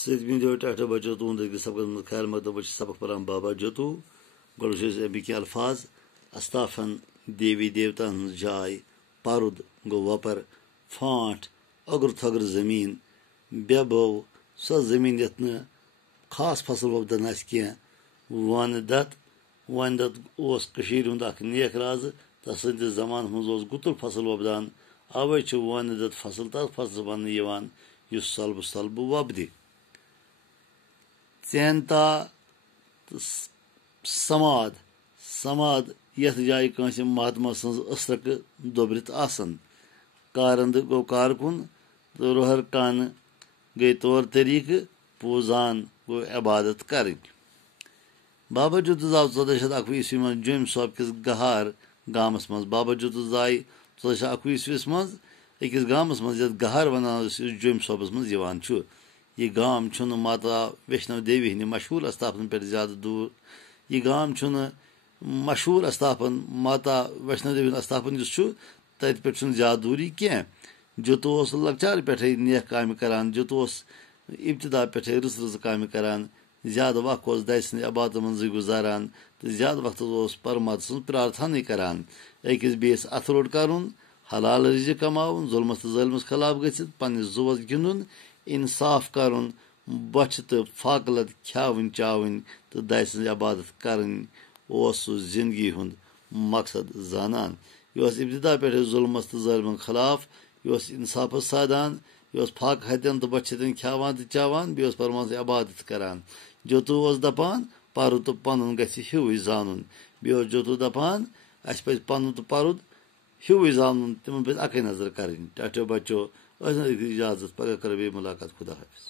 सतमी टाटा बचो तुंद सबक खैर मकदम सबक परान बाबा जतू गो अमिक अल्फाज अस्ताफन देवी देवता जाय परुद गो वपर फांट अगर थगर जमीन बेबो सो जमीन यथ न खास फसल वपदान कह वन दत नेक राज तस जमान मज गुतुल फसल वपदान अवे वन दत फसल तथ फसल वन सल सल वपद चैनता समाद समाद यथ जाय कंस महात्मा सज असरक दोबरित आसन कारंद गो कारकुन तो रोहर कान गई तौर तरीक पूजान गो इबादत कर बाबा जुतुज आव 1411 ईस्वी मज जुम सोप किस गहार गामस मज बाबा जुतुज आय 1411 ईस्वी मज अकिस गामस मज यथ गहार वनान जुम सोपस मज यवान छु यह गाम छुन माता वैष्णव देवी हिंद मशहूर अस्थापन पे ज्यादा दूर यह गाम छुन मशहूर अस्थापन माता वैष्णव देवी अस्थापन तत पे ज्यादा दूरी कह जुतो लकचार पे नेक काम करान जुतो इब्तदा पे रस रस काम करान ज्यादा वक्त दस इबादत मज गुजारान तो ज्यादा वक्त परमात्मा सज प्रार्थना करान अकिस बेस अथरोट करुन हलाल रिजिक कमाउन जुल्मस तो ज़ालिमस खिलाफ गसित पन्निस जुवस गिंदुन इंसाफ करुन बच तो फाकलत ख्यावन चावन तो दाय सज इबादत करन जिंदगी हुंद मकसद जानान यह इब्तदा पे जुल्मस तो ज़ालिमन खिलाफ यह इंसाफस साधान यह फाक हतन तो बचतन ख्यावान तो चावान बे परमात्मा इबादत करान जोतु दपान पर तो पन गु जानन बे जोतु दपान अस पे पन तो परुद हू जानन तिम पे अक नजर कर टाटा बचो इजाजत पगह कर मुलाकात खुदा हाफिज।